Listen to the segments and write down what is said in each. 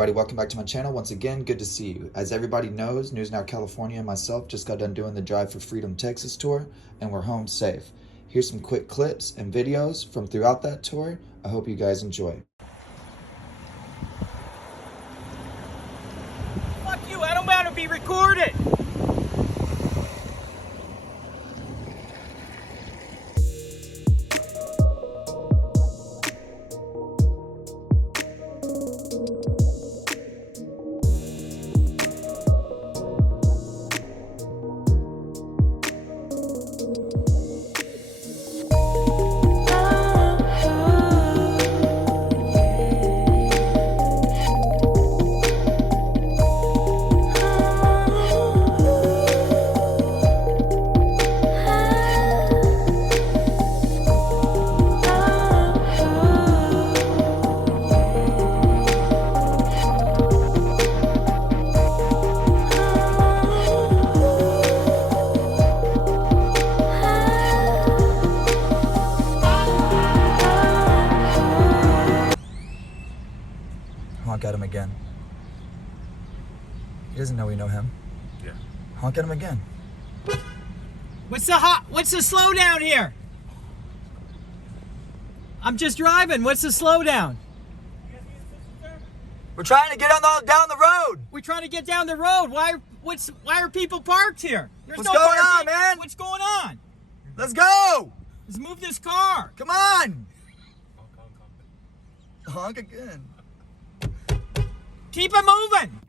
everybody, welcome back to my channel. Once again, good to see you. As everybody knows, News Now California and myself just got done doing the Drive for Freedom Texas tour, and we're home safe. Here's some quick clips and videos from throughout that tour. I hope you guys enjoy. Fuck you, I don't want to be recorded. Honk at him again. He doesn't know we know him. Yeah. Honk at him again. What's the slowdown here? I'm just driving. What's the slowdown? We're trying to get down the road. We're trying to get down the road. Why are people parked here? There's What's no going parking. on, man? What's going on? Let's go. Let's move this car. Come on. Honk again. Keep it moving.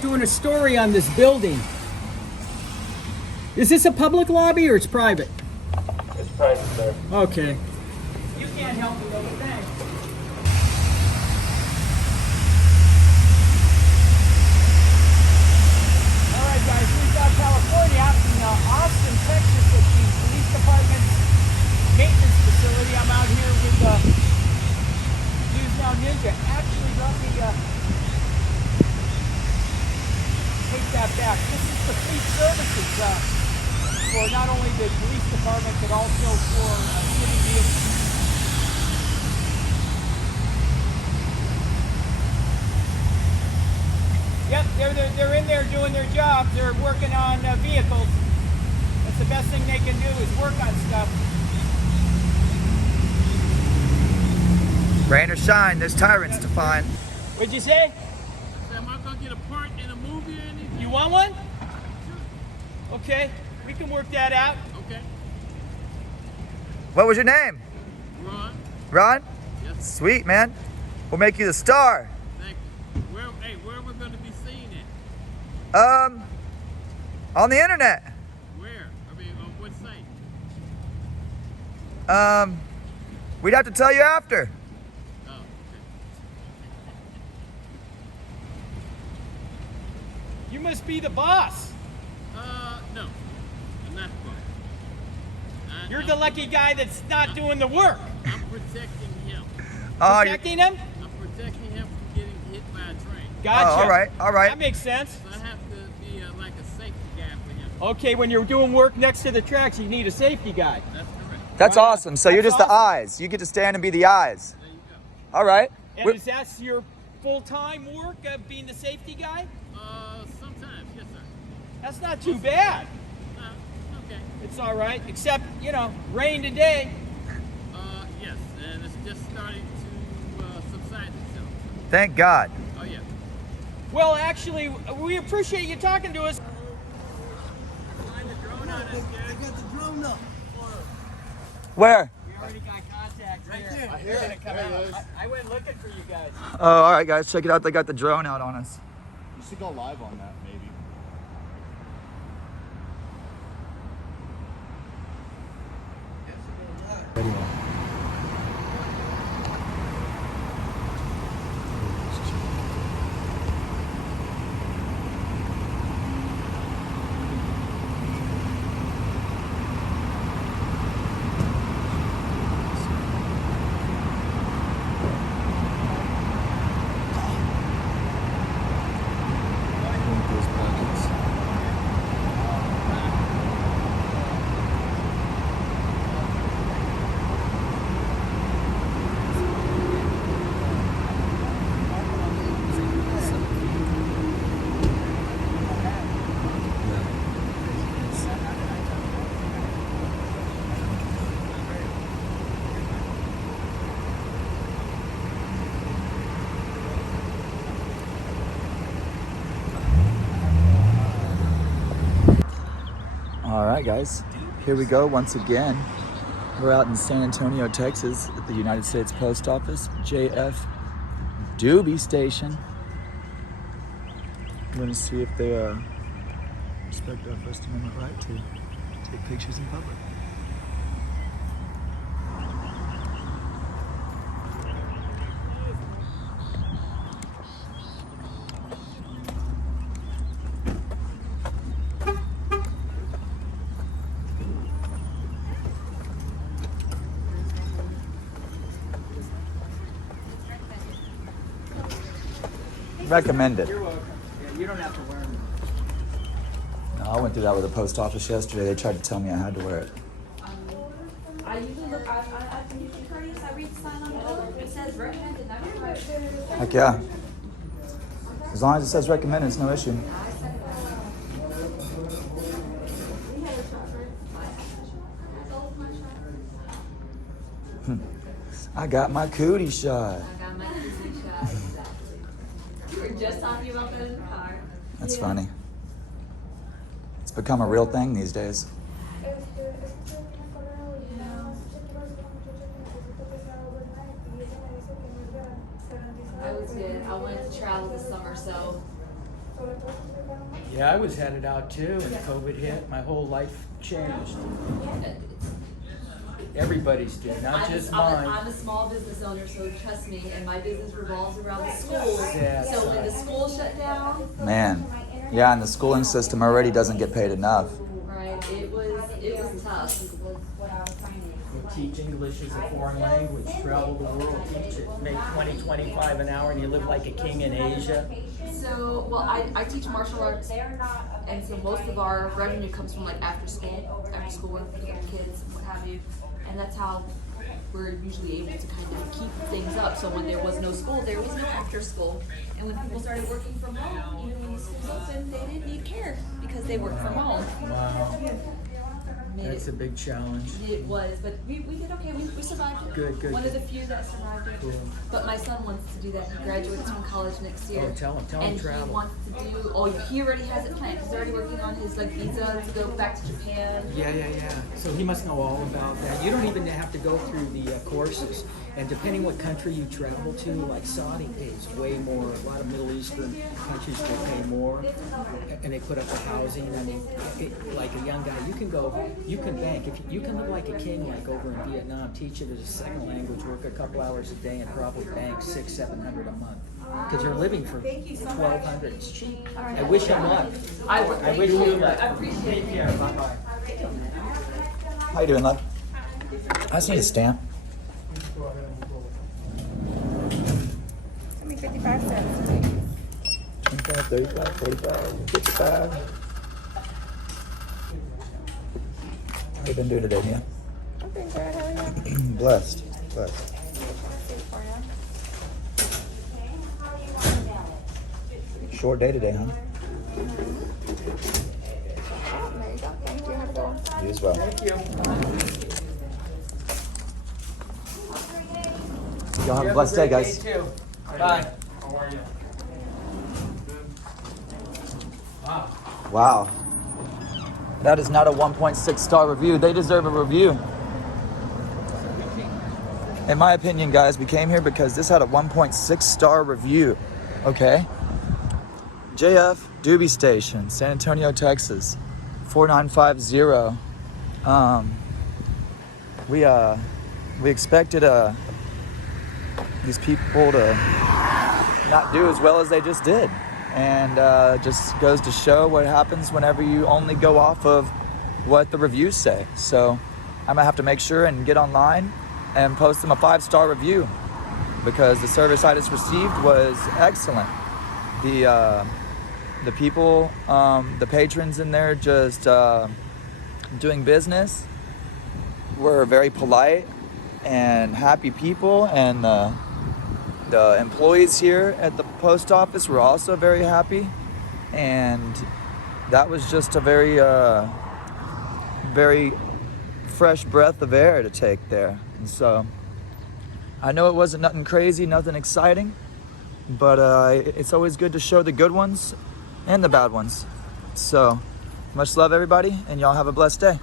Doing a story on this building. Is this a public lobby or it's private? It's private, sir. Okay. You can't help me though, thanks. All right, guys, we've got California out in Austin, Texas at the police department's maintenance facility. I'm out here with News Now Ninja. Actually, let me take that back. This is the fleet services for not only the police department but also for city vehicles. Yep, they're in there doing their job. They're working on vehicles. That's the best thing they can do is work on stuff. Rain or shine, there's tyrants to find. What'd you say? Am I gonna get a part in a movie or anything? You want one? Sure. Okay, we can work that out. Okay. What was your name? Ron? Ron? Yes. Sweet, man. We'll make you the star. Thank you. Where are we gonna be seeing it? On the internet. Where? I mean, on what site? We'd have to tell you after. Oh, okay. You must be the boss. No. I'm not the boss. You're the lucky guy that's not doing the work. I'm protecting him. Protecting him? I'm protecting him from getting hit by a train. Gotcha. Oh, all right. That makes sense. So I have to be like a safety guy for him. Okay, when you're doing work next to the tracks, you need a safety guy. That's correct. That's Right. awesome. So you're That's just the awesome. eyes. You get to stand and be the eyes. There you go. All right. And is that your full-time work, being the safety guy? Sometimes, yes, sir. That's not too bad. Okay. It's all right, except, rain today. Yes, and it's just starting to subside itself. Thank God. Oh, yeah. Well, actually, we appreciate you talking to us. Find the drone on us, Jared. I got the drone up. Where? We already got contacts Right here. there. They're gonna come There out. he is. I went looking for you guys. Oh, all right, guys. Check it out. They got the drone out on us. should go live on that, maybe. All right, guys, here we go once again. We're out in San Antonio, Texas at the United States Post Office, JF Doobie Station. We're gonna see if they respect our First Amendment right to take pictures in public. Recommended. You're welcome. Yeah, you don't have to wear them. No, I went through that with the post office yesterday. They tried to tell me I had to wear it. I usually look, I usually courteous, I read the sign on the door. It says recommended, never recommended. Heck yeah. As long as it says recommended, it's no issue. I got my cootie shot. I got my cookie shot, exactly. We were just talking about that in the car. That's funny. It's become a real thing these days. I was good. I wanted to travel this summer, so. Yeah, I was headed out too, and COVID hit. My whole life changed. Everybody's did, not just mine. I'm a small business owner, so trust me, and my business revolves around the schools. Yeah, So when the school shut down, Man. Yeah, and the schooling system already doesn't get paid enough. right, it was tough. You teach English as a foreign language, travel the world, teach it, make 20, 25 an hour, and you live like a king in Asia. So, well, I teach martial arts, and so most of our revenue comes from like after school work with the kids and what have you, and that's how we're usually able to kind of keep things up. So when there was no school, there was no after school, and when people started working from home, even when the schools opened, they didn't need care because they worked from home. Wow, Made that's it- a big challenge. It was, but we did okay. We survived it. Good. One of the few that survived it. Cool. But my son wants to do that. He graduates from college next year. Oh, tell him And travel. he wants to do. Oh, he already has it planned. He's already working on his like visa to go back to Japan. Yeah. So he must know all about that. You don't even have to go through the courses. And depending what country you travel to, like Saudi pays way more. A lot of Middle Eastern countries will pay more, and they put up the housing. I mean, like a young guy, you can bank. If you can live like a king, like over in Vietnam, teach it as a second language, work a couple hours a day, and probably bank $600-700 a month. Because you're living for $1,200. It's cheap. I wish him luck. I wish you luck. I appreciate it. Bye bye. How you doing, love? I just need a stamp. Give me 55 cents, please. 25, 35, 45, 55. How you been doing today, Mia? I'm doing good. How are you? Blessed. For you. Short day today, huh? Oh, there you go. Thank you. Have a good one. You as well. Thank you. Y'all have a blessed day, guys. Too. Bye. How are you? Wow. Wow. That is not a 1.6 star review. They deserve a review. In my opinion, guys, we came here because this had a 1.6 star review. Okay? JF Doobie Station, San Antonio, Texas, 4950. We expected these people to not do as well as they just did, and just goes to show what happens whenever you only go off of what the reviews say. So I'm gonna have to make sure and get online and post them a 5-star review, because the service I just received was excellent. The people, the patrons in there just doing business were very polite and happy people, and the employees here at the post office were also very happy, and that was just a very fresh breath of air to take there. And so I know it wasn't nothing crazy, nothing exciting, but it's always good to show the good ones and the bad ones. So much love, everybody, and y'all have a blessed day.